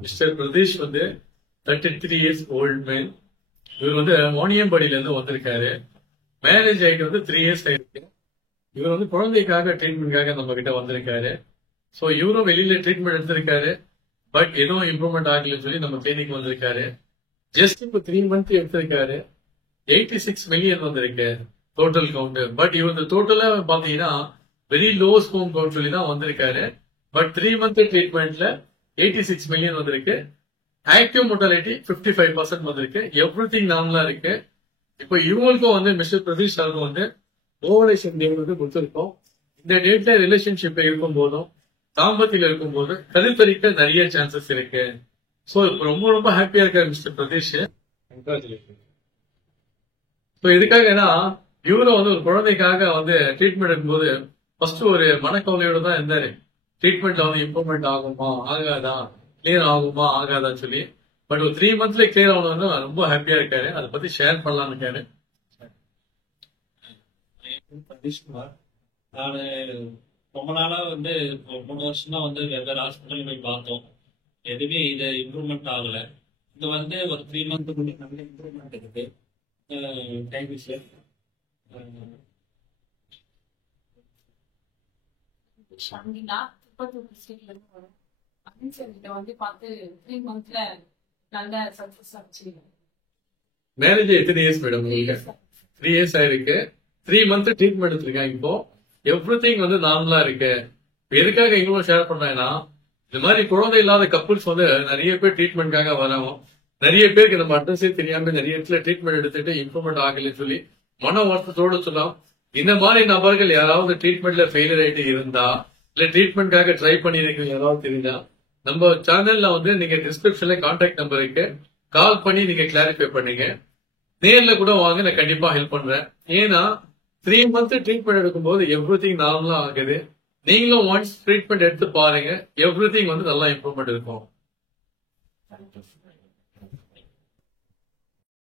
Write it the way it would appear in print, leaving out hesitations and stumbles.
Mister Pratheesh வந்து 33 years old man. இவர் வந்து மோனியம்படியில இருந்து வந்திருக்காரு. மேரேஜ் ஆகிட்டு வந்து 3 இயர்ஸ் ஆயிருக்கு. இவர் வந்து குழந்தைக்காக ட்ரீட்மெண்ட்காக நம்ம கிட்ட வந்திருக்காரு. ஸோ இவரும் வெளியில ட்ரீட்மெண்ட் எடுத்திருக்காரு. பட் எதுவும் இம்ப்ரூவ்மெண்ட் ஆகலன்னு சொல்லி நம்ம கிளினிக் வந்திருக்காரு. ஜஸ்ட் இப்போ 3 மந்த் எடுத்திருக்காரு. 86 மில்லியன் வந்திருக்கு டோட்டல் கவுண்ட். பட் இவர் டோட்டலா பாத்தீங்கன்னா வெரி லோ ஸ்போம் கவுண்ட் சொல்லி தான் வந்திருக்காரு. பட் 3 மந்த் ட்ரீட்மெண்ட்ல 86 மில்லியன் வந்திருக்கு. ஆக்டிவ் மோட்டாலிட்டி 55% வந்திருக்கு. எவ்ரி திங் நார்மலா இருக்கு. இப்போ இவங்களுக்கும் வந்து மிஸ்டர் பிரதீஷ் சாருக்கு வந்து ஓவலேஷன் டேட் வந்து கொடுத்துருக்கோம். இந்த டேட்ல ரிலேஷன்ஷிப்ல இருக்கும் போதும் தாம்பத்தில இருக்கும் போது கருத்தரிக்க நிறைய சான்சஸ் இருக்கு. ஸோ ரொம்ப ரொம்ப ஹாப்பியா இருக்காரு மிஸ்டர் பிரதீஷ். ஸோ இதுக்காக ஏன்னா இவரும் வந்து ஒரு குழந்தைக்காக வந்து ட்ரீட்மெண்ட் எடுக்கும்போது ஃபர்ஸ்ட் ஒரு மனக்கவலையோட தான் இருந்தாரு. ட்ரீட்மெண்ட்ல வந்து இம்ப்ரூவ்மெண்ட் ஆகுமா ஆகாதா, கிளியர் ஆகுமா ஆகாதான்னு சொல்லி. பட் ஒரு 3 மந்த்ல கிளியர் ஆகணும்னு ரொம்ப ஹாப்பியா இருக்காரு. அதை பத்தி ஷேர் பண்ணலாம்னு இருக்காரு. சதீஷ்குமார். நான் ரொம்ப நாளா வந்து 3 வருஷமா வந்து வெவ்வேறு ஹாஸ்பிட்டல் போய் பார்த்தோம். எதுவுமே இது இம்ப்ரூவ்மெண்ட் ஆகல. இது வந்து ஒரு 3 மந்த் நல்ல இம்ப்ரூவ்மெண்ட் இருக்குது. Thank you sir. ஷர்மிளா திருப்பத்தூர் டிஸ்ட்ரிக்ட்ல இருந்து வரும். அமின் சார் கிட்ட வந்து பார்த்து 3 மந்த்ல நல்ல சக்சஸ் ஆச்சு. மேரேஜ் எத்தனை இயர்ஸ் மேடம் உங்களுக்கு? 3 இயர்ஸ் ஆயிருக்கு. 3 மந்த் ட்ரீட்மெண்ட் எடுத்திருக்காங்க. இப்போ எவ்ரி திங் வந்து நார்மலா இருக்கு. எதுக்காக இவங்களும் ஷேர் பண்றேன்னா இந்த மாதிரி குழந்தை இல்லாத கப்புள்ஸ் வந்து நிறைய பேர் ட்ரீட்மெண்ட்காக வரோம். நிறைய பேருக்கு நம்ம அட்ரஸே தெரியாம நிறைய இடத்துல ட்ரீட்மெண்ட் எடுத்துட்டு இம்ப்ரூவ்மெண்ட் ஆகலன்னு சொல்லி மன வருத்தத்தோடு சொல்லலாம். இந்த மாதிரி நபர்கள் யாராவது ட்ரீட்மெண்ட்ல ஃபெயிலியர் ஆயிட்டு இருந்தா இல்ல ட்ரீட்மெண்ட்காக ட்ரை பண்ணிருக்கீங்க யாராவது தெரிஞ்சா நம்ம சேனல்ல வந்து நீங்க டிஸ்கிரிப்ஷன்ல கான்டாக்ட் நம்பர் இருக்கு. கால் பண்ணி நீங்க கிளாரிஃபை பண்ணுங்க. நேர்ல கூட வாங்க, நான் கண்டிப்பா ஹெல்ப் பண்றேன். ஏன்னா 3 மந்த் ட்ரீட்மெண்ட் எடுக்கும்போது எவ்ரி திங் நார்மலா ஆகுது. நீங்களும் ஒன்ஸ் ட்ரீட்மெண்ட் எடுத்து பாருங்க, எவ்ரி திங் வந்து நல்லா இம்ப்ரூவ்மெண்ட் இருக்கும்.